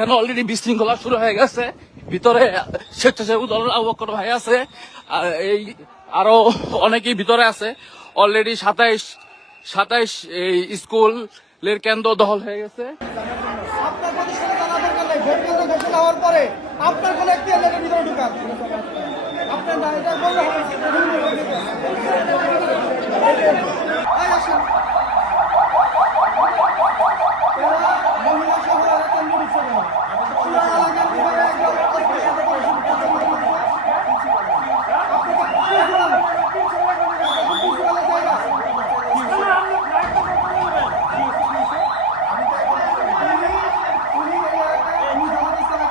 এখানে অলরেডি বিশৃঙ্খলা শুরু হয়ে গেছে। ভিতরে স্বেচ্ছাসেবক দলের আবু বকর ভাই আছে, আর এই আরো অনেকেই ভিতরে আছে। অলরেডি 27 এই স্কুলের কেন্দ্র দখল হয়ে গেছে। আপনার প্রতিষ্ঠানে জানা দরকার নেই, ভোট কেন্দ্র ঘোষণা হওয়ার পরে আপনার কোনো একটি এলাকার ভিতরে ঢুকান। আপনার না এটা বললে হবে। এই আসেন। এরা মহিলা সহ এরা কেন্দ্র ঢুকছে কেন? পুরো এলাকার ভিতরে একদম অস্পৃশ্যতা করে শুরু করছে। আপনি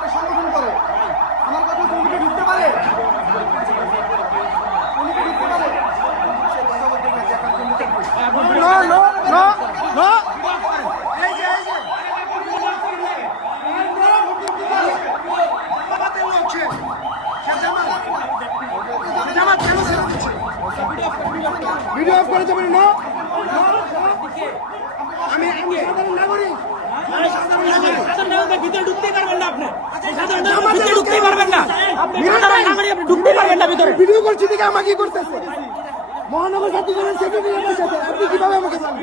তো সংগঠন করে আমার কথা তুমি ঢুকতে পারে, ভিডিও অফ করে যাবেন না। আমি সাধারণ নাগরিক, ভিতরে ঢুকতেই পারবেন না। আপনি ভিতরে ঢুকতেই পারবেন না। আপনি ঢুকতেই পারবেন না ভিতরে। ভিডিও করছি দেখে আমাকে কি করতেছে? মহানগর জাতীয় দলের সেক্রেটারি সাথে আপনি কিভাবে আমাকে বলেন?